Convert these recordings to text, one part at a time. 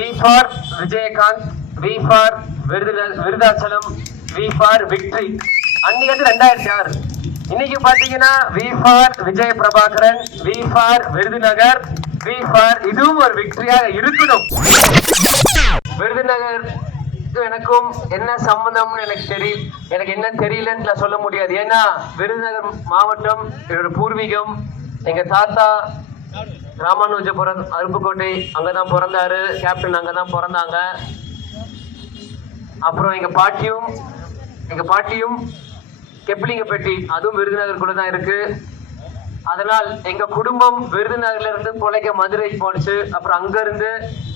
We for Vijayakanth, V for Virudhachalam, V for victory. அன்னைக்கு வந்து 2006. இன்னைக்கு பாத்தீங்கன்னா V for Vijaya Prabhakaran, V for Virudhunagar, V for இதுவும் ஒரு விக்டரியாக இருக்கணும். விருதுநகர் எனக்கும் என்ன சம்பந்தம்னு எனக்கு என்ன தெரியலன்னு சொல்ல முடியாது. ஏன்னா விருதுநகர் மாவட்டம் என்னோட பூர்வீகம். எங்க தாத்தா ராமானுஜபுரம் அருப்புக்கோட்டை அங்கதான் பிறந்தாரு, கேப்டன் அங்கதான் பிறந்தாங்க. அப்புறம் எங்க பாட்டியும் கெப்ளிங்கப்பட்டி, அதுவும் விருதுநகருக்குள்ள தான் இருக்கு. அதனால் எங்க குடும்பம் விருதுநகர்ல இருந்து பொழைக்க மதுரைக்கு போனுச்சு. அப்புறம் அங்க இருந்து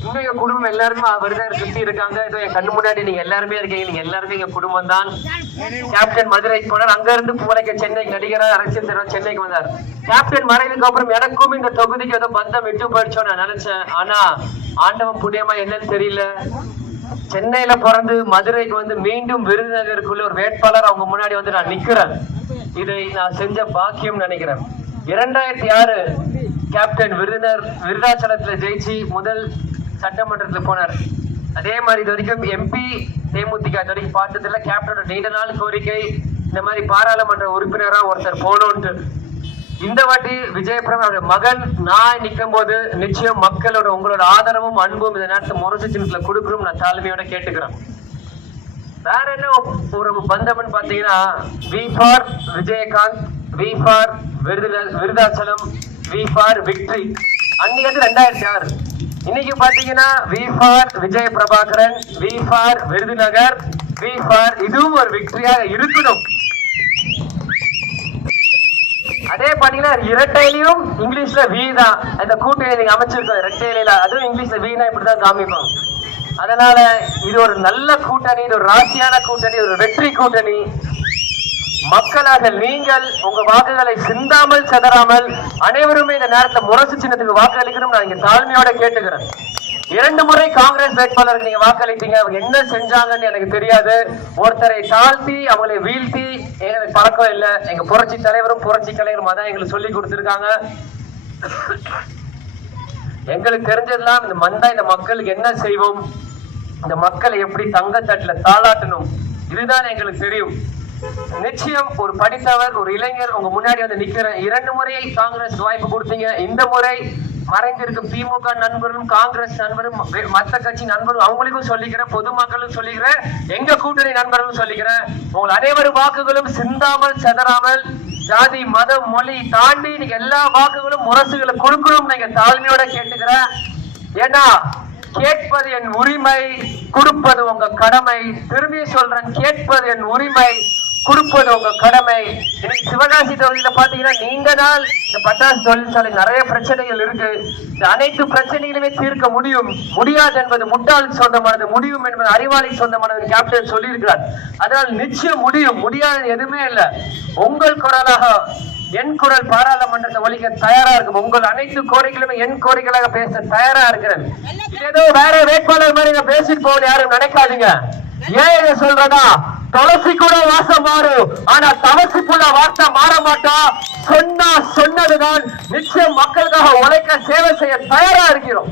இன்னும் எங்க குடும்பம் எல்லாருமே விருதுநகர் சுத்தி இருக்காங்க. இதோ என் கண்ணு முன்னாடி நீங்க எல்லாருமே இருக்கீங்க. நீங்க எல்லாருமே எங்க குடும்பம் தான். கேப்டன் மதுரைக்கு போனார், அங்க இருந்து பொழைக்க சென்னைக்கு நடிகராக அரசியல் தலைவர் சென்னைக்கு வந்தார். கேப்டன் மறைவுக்கு அப்புறம் எனக்கும் இந்த தொகுதிக்கு ஏதோ பந்தம் விட்டு போயிடுச்சோம் நான் நினைச்சேன். ஆனா ஆண்டவன் புண்ணியமா என்னன்னு தெரியல, சென்னையில பிறந்து மதுரைக்கு வந்து மீண்டும் விருதுநகருக்குள்ள ஒரு வேட்பாளர் அவங்க முன்னாடி வந்து நான் நிக்கிறேன். இதை நான் செஞ்ச பாக்கியம் நினைக்கிறேன். 2006 கேப்டன் விருதாச்சலத்துல ஜெயிச்சு முதல் சட்டமன்றத்துல போனார். அதே மாதிரி இது வரைக்கும் எம்பி தேமுதிக இது வரைக்கும் பார்த்ததுல கேப்டனோட நீண்ட நாள் கோரிக்கை இந்த மாதிரி பாராளுமன்ற உறுப்பினரா ஒருத்தர் போனோன்ட்டு. இந்த வாட்டி விஜயபிரபாவோட மகன் நான் நிற்கும் போது நிச்சயம் மக்களோட உங்களோட ஆதரவும் அன்பும் இந்த நேரத்தை முரசு சின்னத்துல கொடுக்கணும் நான் தாழ்மையோட கேட்டுக்கிறேன். வேற என்ன ஒரு பந்தம்னு பாத்தீங்கன்னா V for Vijayakanth, V for Virudhachalam, V for victory. அன்னைக்கு வந்து 2006. இன்னைக்கு பாத்தீங்கன்னா V for Vijaya Prabhakaran, V for Virudhunagar, V for இதுவும் ஒரு விக்டரியாக இருக்கணும். அதே பாத்தீங்கன்னா இரட்டையிலையும் இங்கிலீஷ்ல வி தான். அந்த கூட்டணி நீங்க அமைச்சிருக்கோம் இரட்டையில, அதுவும் இங்கிலீஷ்ல வீணா இப்படிதான் காமிப்போம். அதனால இது ஒரு நல்ல கூட்டணி, இது ஒரு ராசியான கூட்டணி, ஒரு வெற்றி கூட்டணி. மக்களாக நீங்கள் உங்க வாக்குகளை சிந்தாமல் செதறாமல் அனைவருமே இந்த நேரத்தில் முரசு சின்னத்துக்கு வாக்களிக்கணும் நான் இங்க தாழ்மையோட கேட்டுக்கிறேன். 2 முறை காங்கிரஸ் வேட்பாளருக்கு நீங்க வாக்களித்தீங்க. அவங்க என்ன செஞ்சாங்கன்னு எனக்கு தெரியாது. ஒருத்தரை தாழ்த்தி அவங்களை வீழ்த்தி எனக்கு பழக்கம் இல்லை. எங்க புரட்சி தலைவரும் புரட்சி கலைஞரும் அதான் எங்களுக்கு சொல்லி கொடுத்திருக்காங்க. எங்களுக்கு தெரிஞ்சதெல்லாம் இந்த இந்த மக்களுக்கு என்ன செய்வோம், இந்த மக்களை எப்படி தங்கத்தட்டுல தாளாட்டணும், இதுதான் எங்களுக்கு தெரியும். நிச்சயம் ஒரு படித்தவர் ஒரு இளைஞர் உங்க முன்னாடி வந்து நிக்கிறேன். 2 முறை காங்கிரஸ் வாய்ப்பு கொடுத்தீங்க. இந்த முறை மறைந்திருக்கும் திமுக நண்பரும் காங்கிரஸ் நண்பரும் மற்ற கட்சி நண்பரும் அவங்களுக்கும் சொல்லிக்கிறேன், பொதுமக்களும் சொல்லிக்கிறேன், எங்க கூட்டணி நண்பர்களும் சொல்லிக்கிறேன். உங்கள் அனைவரும் வாக்குகளும் சிந்தாமல் செதறாமல் ஜாதி மதம் மொழி தாண்டி நீங்க எல்லா வாக்குகளும் முரசுகளை கொடுக்கணும் நீங்க தாழ்மையோட கேட்டுக்கிறேன். ஏன்னா கேட்பது என் உரிமை, கொடுப்பது உங்க கடமை. திரும்பி சொல்றேன், கேட்பது என் உரிமை, கொடுப்பது உங்க கடமை. இன்னைக்கு சிவகாசி தொகுதியில பாத்தீங்கன்னா நீங்க தான் இந்த பட்டாசு தொழிற்சாலை நிறைய பிரச்சனைகள் இருக்கு. இந்த அனைத்து பிரச்சனைகளுமே தீர்க்க முடியாது என்பது முட்டாளுக்கு சொந்தமானது, முடியும் என்பது அறிவாளிக்கு சொந்தமானது கேப்டன் சொல்லி இருக்கிறார். அதனால் நிச்சயம் முடியாது எதுவுமே இல்லை. உங்கள் குரலாக என் குரல் பாராளுமன்றத்தை ஒழிக்க தயாரா இருக்கும். உங்கள் அனைத்து கோரிக்கைகளுமே என் கோரிக்கைகளாக பேச தயாரா இருக்கிறேன். ஏதோ வேற வேட்பாளர் மாதிரி நான் பேசிட்டு போக யாரும் நினைக்காதீங்க. ஏன் சொல்றதா, துளசி கூட வாசம் மாறும், ஆனா தவசுக்குள்ள வார்த்தை மாற மாட்டோம். சொன்னதுதான் நிச்சயம் மக்களுக்காக உழைக்க சேவை செய்ய தயாரா இருக்கிறோம்.